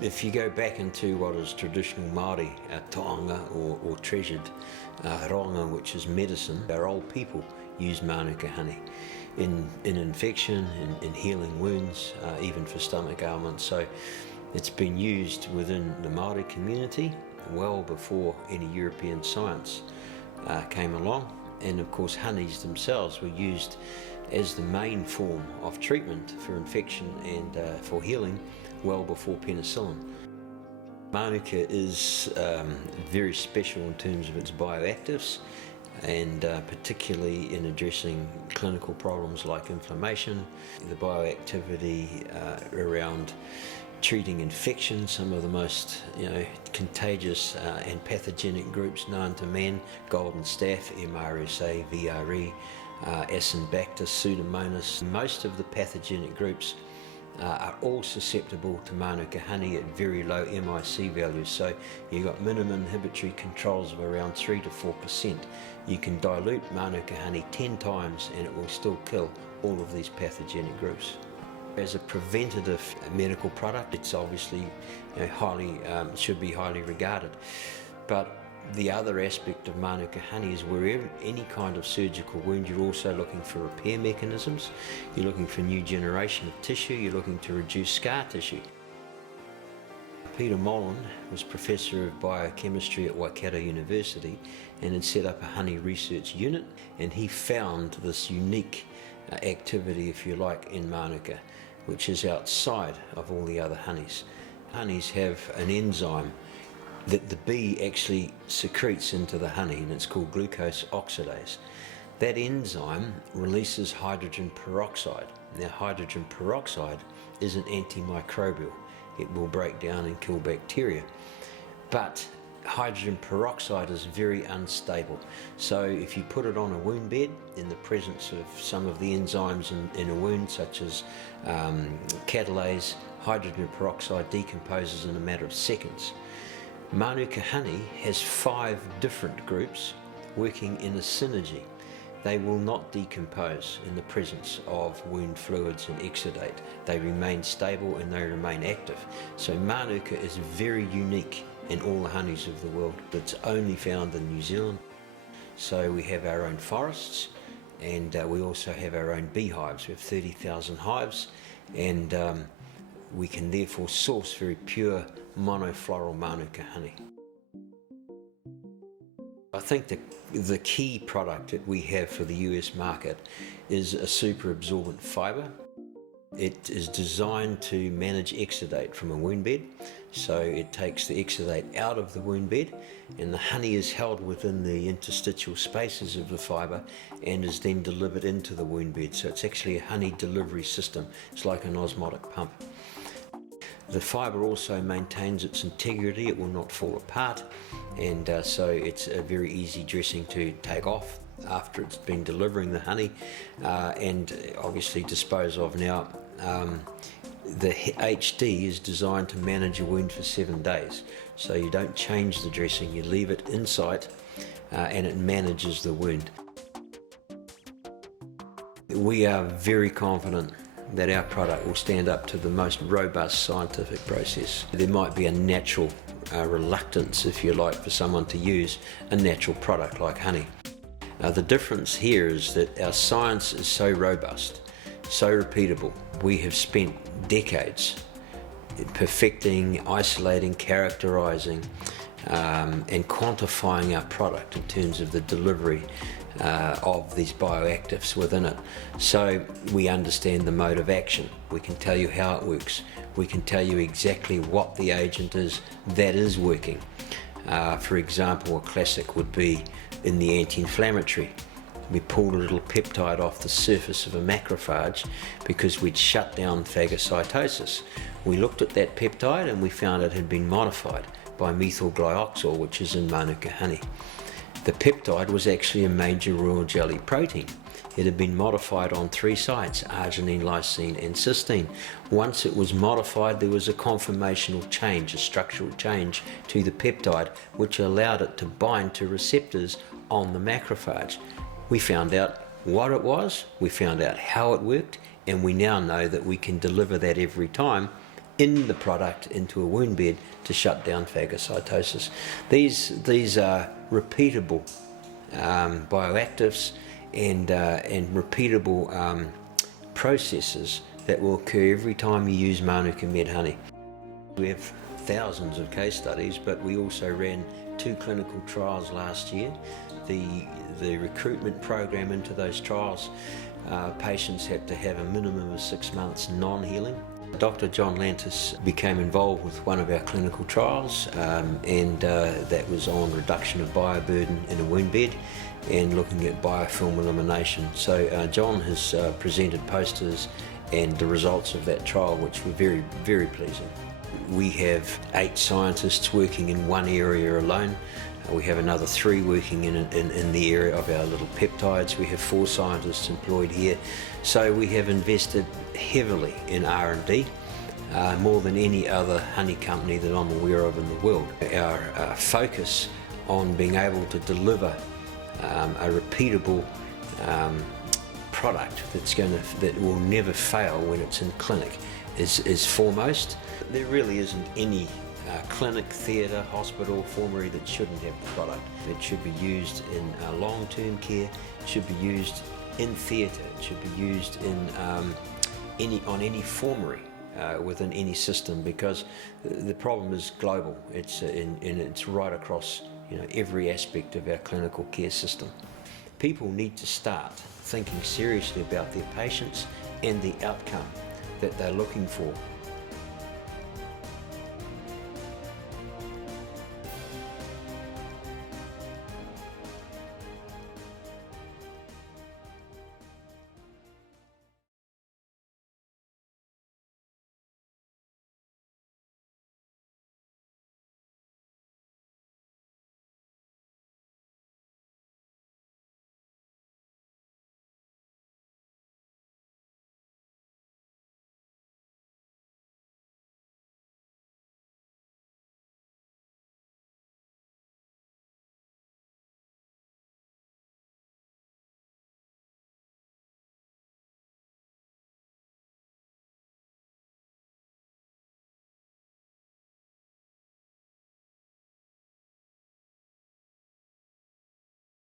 If you go back into what is traditional Māori, taonga or treasured ronga, which is medicine, our old people use Manuka honey in infection, in healing wounds, even for stomach ailments. So it's been used within the Māori community well before any European science came along. And of course honeys themselves were used as the main form of treatment for infection and for healing well before penicillin. Manuka is very special in terms of its bioactives, and particularly in addressing clinical problems like inflammation, the bioactivity around treating infections, some of the most contagious and pathogenic groups known to man: golden staph, MRSA, VRE, Acinetobacter, Pseudomonas. Most of the pathogenic groups are all susceptible to Manuka honey at very low MIC values. So you've got minimum inhibitory controls of around 3 to 4%. You can dilute Manuka honey 10 times and it will still kill all of these pathogenic groups. As a preventative medical product, it's obviously should be highly regarded. But the other aspect of Manuka honey is wherever any kind of surgical wound, you're also looking for repair mechanisms, you're looking for new generation of tissue, you're looking to reduce scar tissue. Peter Mullen was Professor of Biochemistry at Waikato University and had set up a honey research unit, and he found this unique activity, if you like, in Manuka, which is outside of all the other honeys. Honeys have an enzyme that the bee actually secretes into the honey, and it's called glucose oxidase. That enzyme releases hydrogen peroxide. Now, hydrogen peroxide is an antimicrobial. It will break down and kill bacteria. But hydrogen peroxide is very unstable. So if you put it on a wound bed in the presence of some of the enzymes in a wound, such as catalase, hydrogen peroxide decomposes in a matter of seconds. Manuka honey has 5 different groups working in a synergy. They will not decompose in the presence of wound fluids and exudate. They remain stable and they remain active. So Manuka is very unique in all the honeys of the world. It's only found in New Zealand. So we have our own forests, and we also have our own beehives. We have 30,000 hives, and we can therefore source very pure monofloral Manuka honey. I think the key product that we have for the US market is a super absorbent fibre. It is designed to manage exudate from a wound bed, so it takes the exudate out of the wound bed, and the honey is held within the interstitial spaces of the fibre and is then delivered into the wound bed. So it's actually a honey delivery system. It's like an osmotic pump. The fibre also maintains its integrity, it will not fall apart, and so it's a very easy dressing to take off after it's been delivering the honey and obviously dispose of. Now, the HD is designed to manage a wound for 7 days, so you don't change the dressing, you leave it in sight and it manages the wound. We are very confident that our product will stand up to the most robust scientific process. There might be a natural reluctance, if you like, for someone to use a natural product like honey. The difference here is that our science is so robust, so repeatable. We have spent decades perfecting, isolating, characterizing and quantifying our product in terms of the delivery of these bioactives within it. So we understand the mode of action. We can tell you how it works. We can tell you exactly what the agent is that is working. For example, a classic would be in the anti-inflammatory. We pulled a little peptide off the surface of a macrophage because we'd shut down phagocytosis. We looked at that peptide and we found it had been modified by methyl glyoxal, which is in Manuka honey. The peptide was actually a major royal jelly protein. It had been modified on 3 sites: arginine, lysine and cysteine. Once it was modified, there was a conformational change, a structural change to the peptide, which allowed it to bind to receptors on the macrophage. We found out what it was, we found out how it worked, and we now know that we can deliver that every time in the product into a wound bed to shut down phagocytosis. These are repeatable bioactives and repeatable processes that will occur every time you use ManukaMed honey. We have thousands of case studies, but we also ran 2 clinical trials last year. The recruitment program into those trials, patients had to have a minimum of 6 months non-healing. Dr. John Lantis became involved with one of our clinical trials, and that was on reduction of bioburden in a wound bed and looking at biofilm elimination. So John has presented posters and the results of that trial, which were very, very pleasing. We have 8 scientists working in one area alone. We have another 3 working in the area of our little peptides. We have 4 scientists employed here. So we have invested heavily in R&D, more than any other honey company that I'm aware of in the world. Our focus on being able to deliver a repeatable product that will never fail when it's in clinic is foremost. There really isn't any clinic, theatre, hospital, formulary that shouldn't have the product. It should be used in long-term care, it should be used in theatre, it should be used on any formulary within any system, because the problem is global. It's right across every aspect of our clinical care system. People need to start thinking seriously about their patients and the outcome that they're looking for